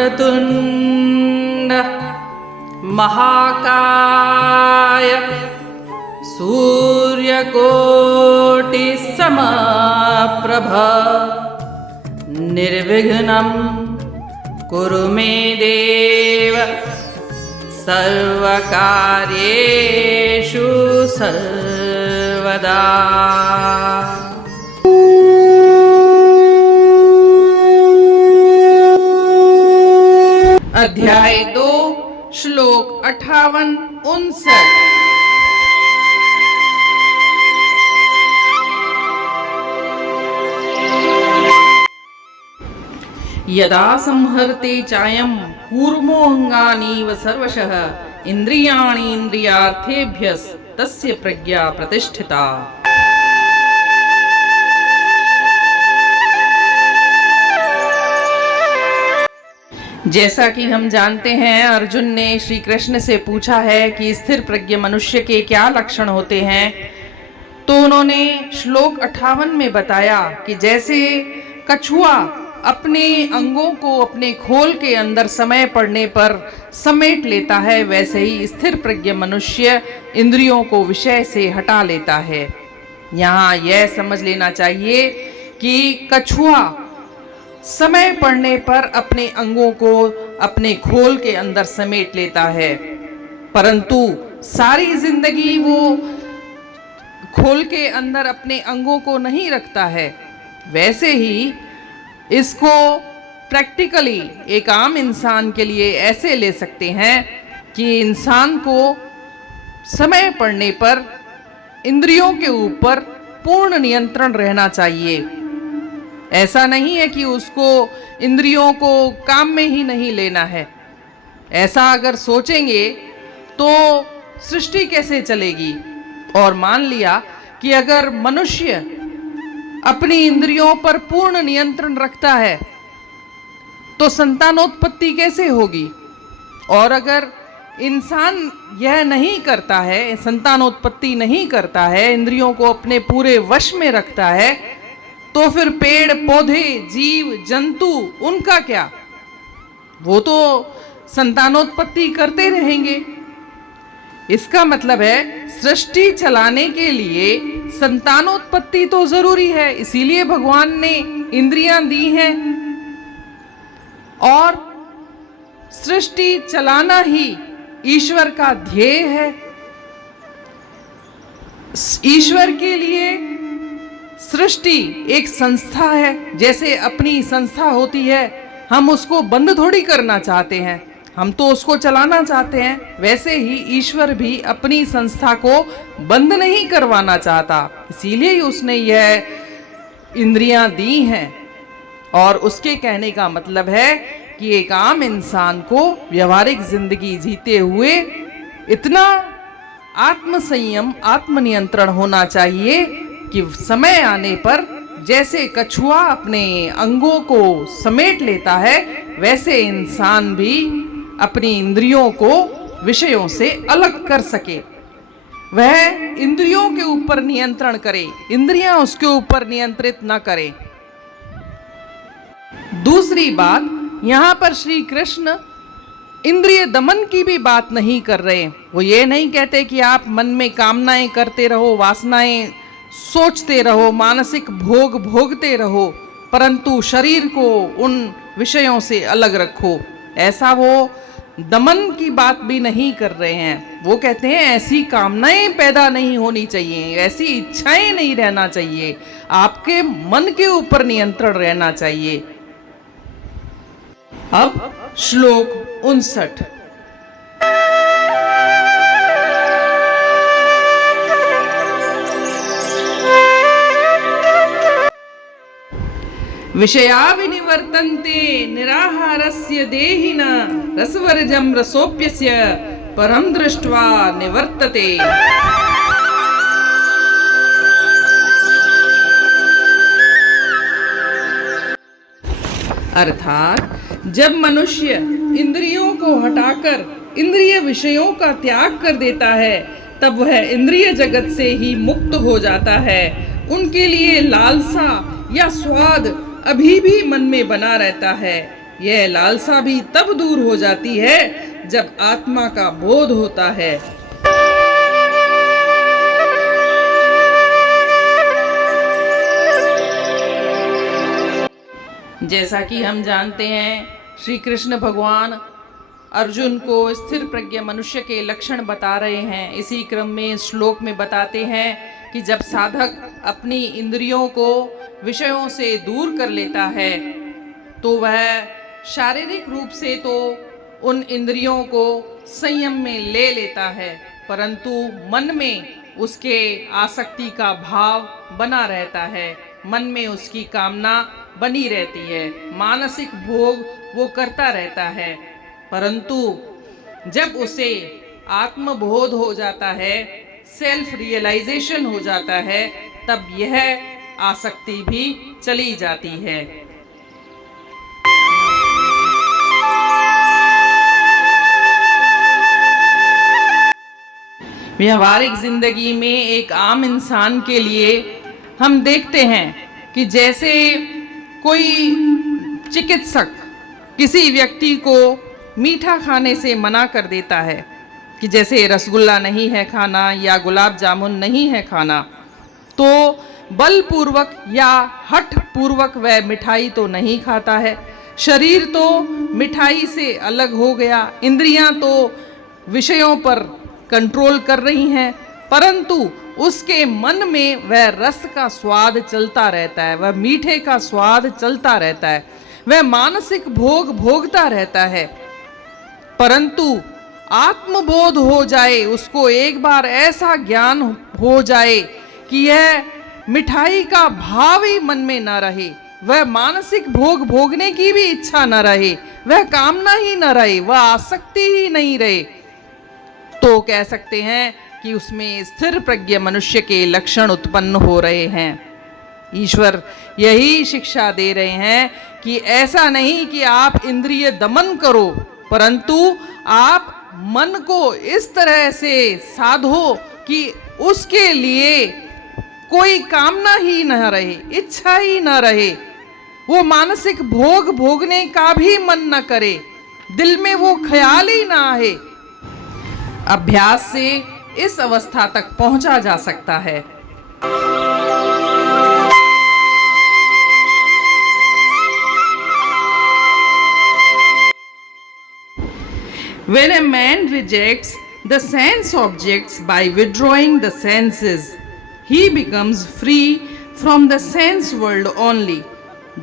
वक्रतुण्ड महाकाय सूर्यकोटिसमप्रभ निर्विघ्नं कुरु मे देव सर्वकार्येषु सर्वदा। अध्याय 2 श्लोक 58-59। यदा संहर्ते चायं कूर्मोऽङ्गानीव सर्वशः इन्द्रियाणि इन्द्रियार्थेभ्यस्तस्य प्रज्ञा प्रतिष्ठिता। जैसा कि हम जानते हैं, अर्जुन ने श्री कृष्ण से पूछा है कि स्थिर प्रज्ञ मनुष्य के क्या लक्षण होते हैं, तो उन्होंने श्लोक 58 में बताया कि जैसे कछुआ अपने अंगों को अपने खोल के अंदर समय पड़ने पर समेट लेता है, वैसे ही स्थिर प्रज्ञ मनुष्य इंद्रियों को विषय से हटा लेता है। यहाँ यह समझ लेना चाहिए कि कछुआ समय पड़ने पर अपने अंगों को अपने खोल के अंदर समेट लेता है, परंतु सारी जिंदगी वो खोल के अंदर अपने अंगों को नहीं रखता है। वैसे ही इसको प्रैक्टिकली एक आम इंसान के लिए ऐसे ले सकते हैं कि इंसान को समय पड़ने पर इंद्रियों के ऊपर पूर्ण नियंत्रण रहना चाहिए। ऐसा नहीं है कि उसको इंद्रियों को काम में ही नहीं लेना है। ऐसा अगर सोचेंगे तो सृष्टि कैसे चलेगी। और मान लिया कि अगर मनुष्य अपनी इंद्रियों पर पूर्ण नियंत्रण रखता है तो संतानोत्पत्ति कैसे होगी। और अगर इंसान यह नहीं करता है, संतानोत्पत्ति नहीं करता है, इंद्रियों को अपने पूरे वश में रखता है, तो फिर पेड़ पौधे जीव जंतु उनका क्या, वो तो संतानोत्पत्ति करते रहेंगे। इसका मतलब है सृष्टि चलाने के लिए संतानोत्पत्ति तो जरूरी है, इसीलिए भगवान ने इंद्रियां दी हैं और सृष्टि चलाना ही ईश्वर का ध्येय है। ईश्वर के लिए सृष्टि एक संस्था है। जैसे अपनी संस्था होती है, हम उसको बंद थोड़ी करना चाहते हैं, हम तो उसको चलाना चाहते हैं। वैसे ही ईश्वर भी अपनी संस्था को बंद नहीं करवाना चाहता, इसीलिए ही उसने यह इंद्रियां दी हैं। और उसके कहने का मतलब है कि एक आम इंसान को व्यवहारिक जिंदगी जीते हुए इतना आत्मसंयम आत्मनियंत्रण होना चाहिए कि समय आने पर जैसे कछुआ अपने अंगों को समेट लेता है, वैसे इंसान भी अपनी इंद्रियों को विषयों से अलग कर सके। वह इंद्रियों के ऊपर नियंत्रण करे, इंद्रियां उसके ऊपर नियंत्रित न करें। दूसरी बात, यहाँ पर श्री कृष्ण इंद्रिय दमन की भी बात नहीं कर रहे। वो ये नहीं कहते कि आप मन में कामनाएं करते रहो, वासनाएं सोचते रहो, मानसिक भोग भोगते रहो, परंतु शरीर को उन विषयों से अलग रखो। ऐसा वो दमन की बात भी नहीं कर रहे हैं। वो कहते हैं ऐसी कामनाएं पैदा नहीं होनी चाहिए, ऐसी इच्छाएं नहीं रहना चाहिए, आपके मन के ऊपर नियंत्रण रहना चाहिए। अब श्लोक 59। विषया विनिवर्तन्ते निराहारस्य देहिन रसवर्जं रसोप्यस्य परं दृष्ट्वा निवर्तते। अर्थात जब मनुष्य इंद्रियों को हटाकर इंद्रिय विषयों का त्याग कर देता है, तब वह इंद्रिय जगत से ही मुक्त हो जाता है। उनके लिए लालसा या स्वाद अभी भी मन में बना रहता है। यह लालसा भी तब दूर हो जाती है जब आत्मा का बोध होता है। जैसा कि हम जानते हैं, श्री कृष्ण भगवान अर्जुन को स्थिर प्रज्ञ मनुष्य के लक्षण बता रहे हैं। इसी क्रम में श्लोक में बताते हैं कि जब साधक अपनी इंद्रियों को विषयों से दूर कर लेता है तो वह शारीरिक रूप से तो उन इंद्रियों को संयम में ले लेता है, परंतु मन में उसके आसक्ति का भाव बना रहता है, मन में उसकी कामना बनी रहती है, मानसिक भोग वो करता रहता है। परंतु जब उसे आत्मबोध हो जाता है, सेल्फ रियलाइजेशन हो जाता है, तब यह आसक्ति भी चली जाती है। व्यवहारिक जिंदगी में एक आम इंसान के लिए हम देखते हैं कि जैसे कोई चिकित्सक किसी व्यक्ति को मीठा खाने से मना कर देता है कि जैसे रसगुल्ला नहीं है खाना या गुलाब जामुन नहीं है खाना, तो बलपूर्वक या हठ पूर्वक वह मिठाई तो नहीं खाता है। शरीर तो मिठाई से अलग हो गया, इंद्रियां तो विषयों पर कंट्रोल कर रही हैं, परंतु उसके मन में वह रस का स्वाद चलता रहता है, वह मीठे का स्वाद चलता रहता है, वह मानसिक भोग भोगता रहता है। परंतु आत्मबोध हो जाए, उसको एक बार ऐसा ज्ञान हो जाए कि यह मिठाई का भाव ही मन में न रहे, वह मानसिक भोग भोगने की भी इच्छा न रहे, वह कामना ही न रहे, वह आसक्ति ही नहीं रहे, तो कह सकते हैं कि उसमें स्थिर प्रज्ञ मनुष्य के लक्षण उत्पन्न हो रहे हैं। ईश्वर यही शिक्षा दे रहे हैं कि ऐसा नहीं कि आप इंद्रिय दमन करो, परंतु आप मन को इस तरह से साधो कि उसके लिए कोई कामना ही न रहे, इच्छा ही न रहे, वो मानसिक भोग भोगने का भी मन न करे, दिल में वो ख्याल ही ना आए। अभ्यास से इस अवस्था तक पहुंचा जा सकता है। When a man rejects the sense objects by withdrawing the senses, he becomes free from the sense world only.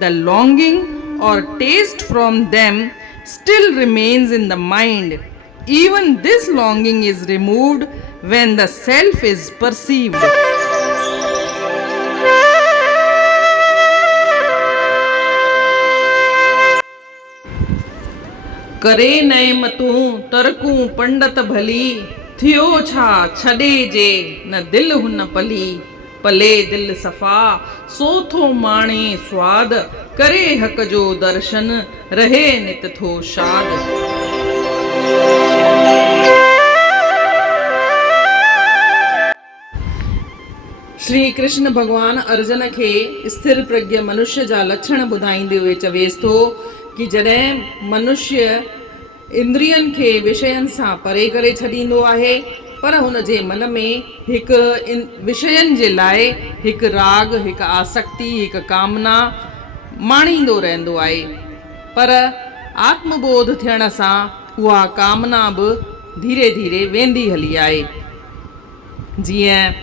The longing or taste from them still remains in the mind. Even this longing is removed when the self is perceived. करे नए मतूं तरकूं पंडित भली, थियो छा छॾे जे न दिल हुन पली, पले दिल सफ़ा सोथो माणे स्वाद, करे हक जो दर्शन रहे नित थो शाद। श्री कृष्ण भगवान अर्जुन खे स्थिर प्रज्ञ मनुष्य जा लक्षण ॿुधाईंदे हुए चवेस थो कि जॾहिं मनुष्य इंद्रियनि खे विषयनि सां परे करे छॾींदो आहे, पर हुन जे मन में हिकु विषयनि जे लाइ हिकु राग, हिकु आसक्ति, हिकु कामना माणींदो रहंदो आहे, पर आत्मबोध थियण सां उहा कामना बि धीरे धीरे वेंदी हली आहे। जीअं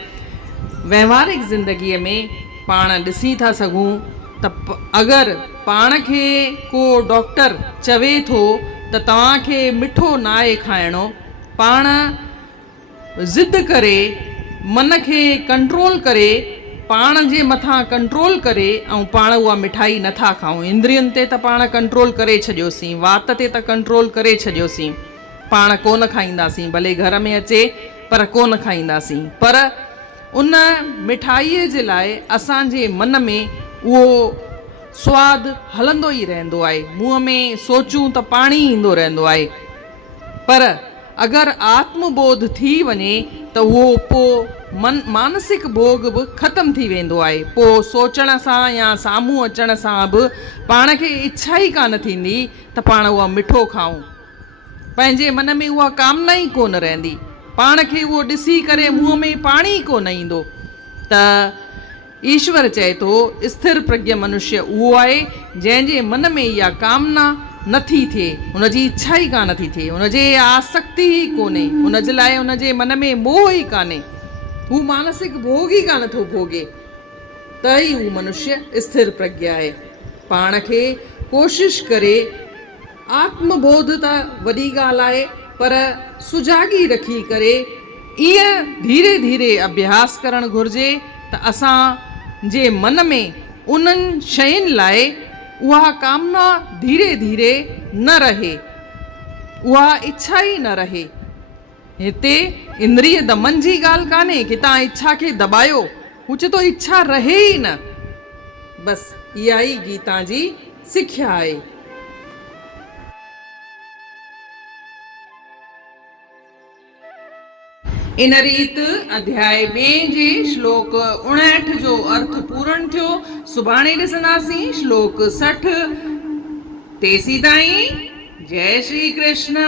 व्यवहारिक ज़िंदगीअ में पाण ॾिसी था सघूं त अगरि पाण खे को डॉक्टर चवे थो त तव्हांखे मिठो न आहे खाइणो, पाण ज़िद करे मन खे कंट्रोल करे पाण जे मथां कंट्रोल करे ऐं पाण उहा मिठाई नथा खाऊं, इंद्रियनि ते त पाण कंट्रोल करे छॾियोसीं, वात ते त कंट्रोल करे छॾियोसीं, पाण कोन खाईंदासीं, भले घर में अचे पर कोन खाईंदासीं, पर उन मिठाईअ जे लाइ असांजे मन में उहो स्वादु हलंदो ई रहंदो आहे, मुंहं में सोचूं त पाणी ईंदो रहंदो आहे। पर अगरि आत्मबोध थी वञे त उहो पोइ मानसिक भोग बि ख़तमु थी वेंदो आहे। पोइ सोचण सां या साम्हूं अचण सां बि पाण खे इच्छा ई कान थींदी त पाण उहा मिठो खाऊं। पंहिंजे मन में उहा कामना ई कोन रहंदी, पाण खे उहो ॾिसी करे मुंहं में पाणी ई कोन ईंदो। त ईश्वर चए थो स्थिर प्रज्ञ मनुष्य उहो आहे जंहिंजे मन में इहा कामना नथी थिए, हुनजी इच्छा ई कान थी थिए, हुनजे आसक्ति ई कोन्हे, हुनजे लाइ हुनजे मन में मोह ई कान्हे, हू मानसिक भोग ई कान थो भोगे, त ई हू मनुष्य स्थिर प्रज्ञ आहे। पाण खे कोशिश करे आत्मबोध त वॾी ॻाल्हि आहे, पर सुजागी रखी करे ईअं धीरे धीरे अभ्यास करणु घुरिजे त असां जे मन में उन्हनि शयुनि लाइ उहा कामना धीरे धीरे न रहे, उहा इच्छा ई न रहे। हिते इंद्रिय दमन जी ॻाल्हि कान्हे कि तव्हां इच्छा खे दॿायो, हू चए थो इच्छा रहे ई न। बसि इहा ई गीता जी सिख्या आहे। इन रीति अध्याय 2 जे श्लोक 59 जो अर्थ पूर्ण थियो। सुभाणे ॾिसंदासीं श्लोक 60। तेसीं ताईं जय श्री कृष्ण।